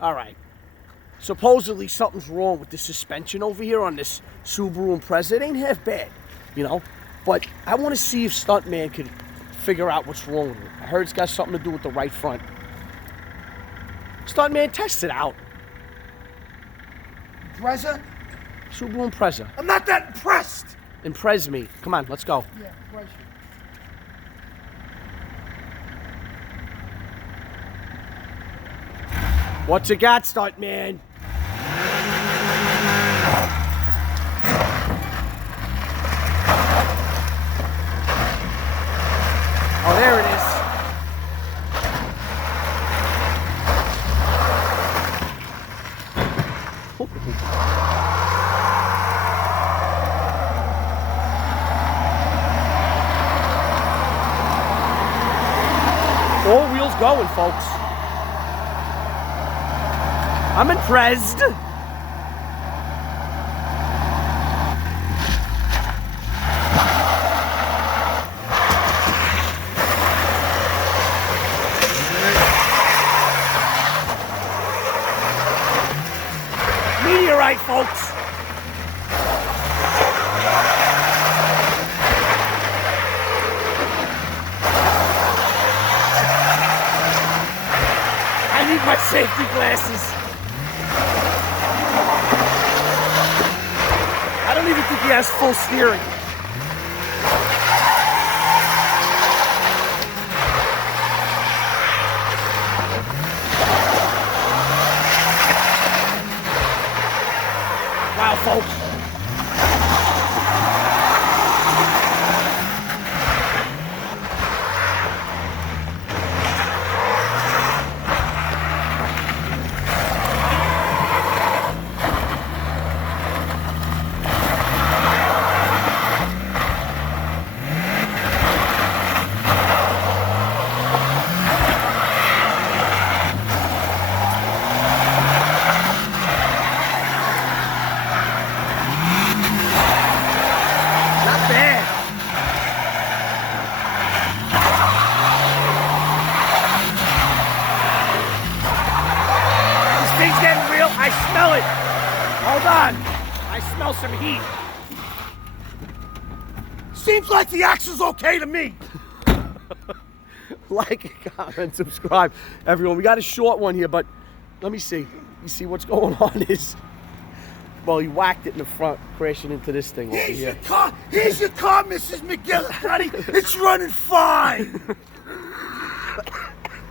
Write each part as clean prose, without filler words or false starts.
All right. Supposedly something's wrong with the suspension over here on this Subaru Impreza. It ain't half bad, you know. But I want to see if Stuntman could figure out what's wrong with it. I heard it's got something to do with the right front. Stuntman, test it out. Impreza? Subaru Impreza. I'm not that impressed. Impress me. Come on, let's go. Yeah, impress you. What's it got, Stuntman? Oh, there it is. All wheels going, folks. I'm impressed. Meteorite, folks. I need my safety glasses. I don't even think he has full steering. Wow, folks. I smell it. Hold on. I smell some heat. Seems like the axle's okay to me. Like, comment, subscribe. Everyone, we got a short one here, but let me see. You see what's going on is, well, he whacked it in the front, crashing into this thing over Here's here. your car. Here's your car, Mrs. McGillicuddy. It's running fine.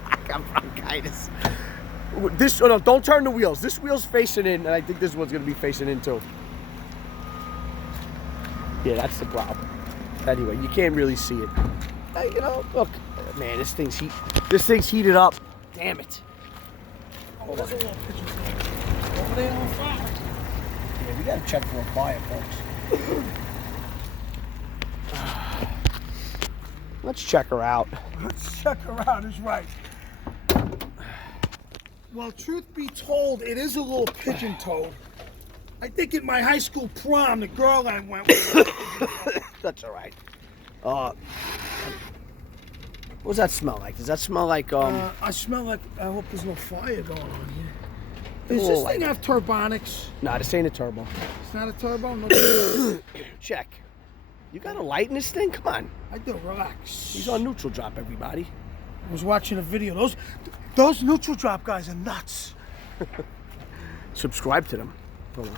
I got bronchitis. This, oh no, don't turn the wheels. This wheel's facing in, and I think this one's gonna be facing in too. Yeah, that's the problem. Anyway, you can't really see it. You know, look, man, this thing's heated up. Damn it. Oh, there's a little picture over there on fire. Yeah, we gotta check for a fire, folks. Let's check her out. Let's check her out, is right. Well, truth be told, it is a little pigeon-toed. I think at my high school prom, the girl I went with. That's all right. What does that smell like? Does that smell like, I smell like, I hope there's no fire going on here. Does this thing have turbonics? Nah, this ain't a turbo. It's not a turbo? No. Check. You got a light in this thing? Come on. I do, relax. He's on neutral drop, everybody. I was watching a video. Those neutral drop guys are nuts. Subscribe to them. Hold on.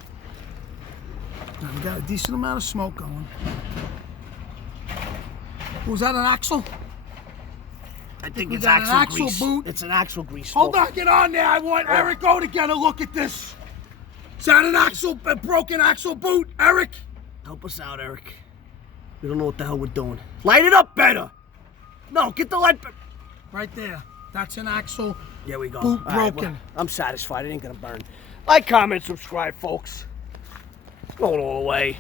Now, we got a decent amount of smoke going. Was that an axle? I think it's got an axle axle grease. boot. It's an axle grease. Hold on, get on there. I want Eric O to get a look at this. Is that an axle, a broken axle boot, Eric? Help us out, Eric. We don't know what the hell we're doing. Light it up better. No, get the light. Right there. That's an axle. There we go. Boot All right, broken. well, I'm satisfied. It ain't gonna burn. Like, comment, subscribe, folks. Going all the way.